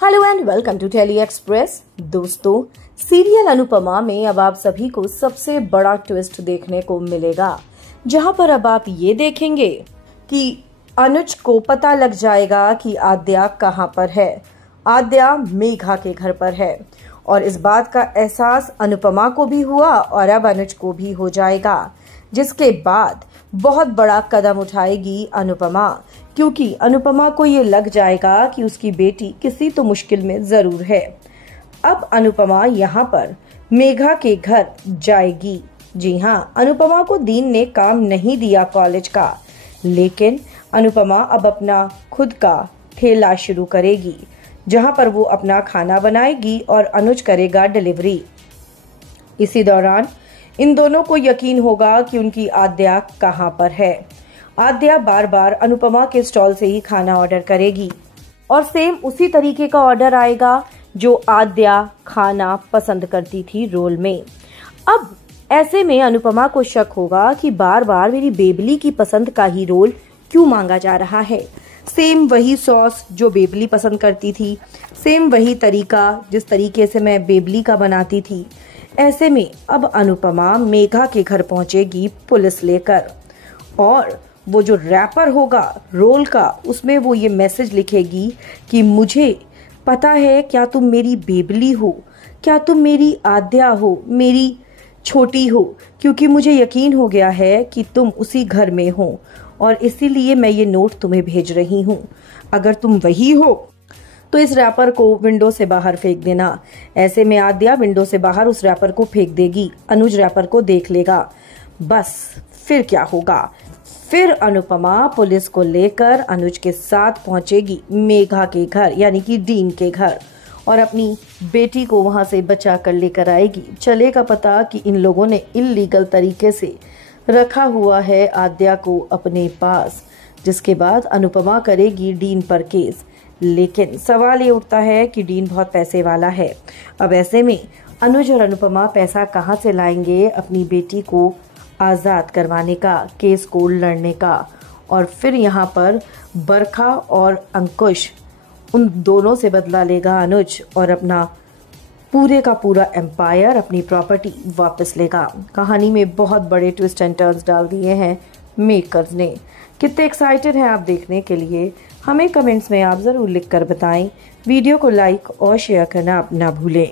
Hello and welcome to tele express. दोस्तों, serial Anupama में अब आप सभी को सबसे बड़ा ट्विस्ट देखने को मिलेगा, जहां पर अब आप ये देखेंगे कि अनुज को पता लग जाएगा कि आद्या कहां पर है। आद्या मेघा के घर पर है और इस बात का एहसास अनुपमा को भी हुआ और अब अनुज को भी हो जाएगा, जिसके बाद बहुत बड़ा कदम उठाएगी अनुपमा, क्योंकि अनुपमा को ये लग जाएगा कि उसकी बेटी किसी तो मुश्किल में जरूर है। अब अनुपमा यहाँ पर मेघा के घर जाएगी। जी हाँ, अनुपमा को दीन ने काम नहीं दिया कॉलेज का, लेकिन अनुपमा अब अपना खुद का ठेला शुरू करेगी, जहां पर वो अपना खाना बनाएगी और अनुज करेगा डिलीवरी। इसी दौरान इन दोनों को यकीन होगा कि उनकी आद्या कहां पर है। आद्या बार बार अनुपमा के स्टॉल से ही खाना ऑर्डर करेगी और सेम उसी तरीके का ऑर्डर आएगा जो आद्या खाना पसंद करती थी रोल में। अब ऐसे में अनुपमा को शक होगा कि बार बार मेरी बेबली की पसंद का ही रोल क्यों मांगा जा रहा है। सेम वही सॉस जो बेबली पसंद करती थी, सेम वही तरीका जिस तरीके से मैं बेबली का बनाती थी। ऐसे में अब अनुपमा मेघा के घर पहुंचेगी पुलिस लेकर, और वो जो रैपर होगा रोल का, उसमें वो ये मैसेज लिखेगी कि मुझे पता है, क्या तुम मेरी बेबली हो, क्या तुम मेरी आद्या हो, मेरी छोटी हो, क्योंकि मुझे यकीन हो गया है कि तुम उसी घर में हो और इसीलिए मैं ये नोट तुम्हें भेज रही हूँ। अगर तुम वही हो तो इस रैपर को विंडो से बाहर फेंक देना। ऐसे में आद्या विंडो से बाहर उस रैपर को फेंक देगी। अनुज रैपर को देख लेगा। बस फिर क्या होगा? फिर अनुपमा पुलिस को लेकर अनुज के साथ पहुंचेगी मेघा के घर, यानी कि डीन के घर, और अपनी बेटी को वहां से बचा कर लेकर आएगी। चलेगा पता कि इन लोगों ने इल्लीगल तरीके से रखा हुआ है आद्या को अपने पास, जिसके बाद अनुपमा करेगी डीन पर केस। लेकिन सवाल ये उठता है कि डीन बहुत पैसे वाला है। अब ऐसे में अनुज और अनुपमा पैसा कहाँ से लाएंगे अपनी बेटी को आज़ाद करवाने का, केस को लड़ने का? और फिर यहाँ पर बरखा और अंकुश, उन दोनों से बदला लेगा अनुज और अपना पूरे का पूरा एम्पायर, अपनी प्रॉपर्टी वापस लेगा। कहानी में बहुत बड़े ट्विस्ट एंड टर्न्स डाल दिए हैं मेकर्स ने। कितने एक्साइटेड हैं आप देखने के लिए? हमें कमेंट्स में आप ज़रूर लिखकर बताएं। वीडियो को लाइक और शेयर करना ना भूलें।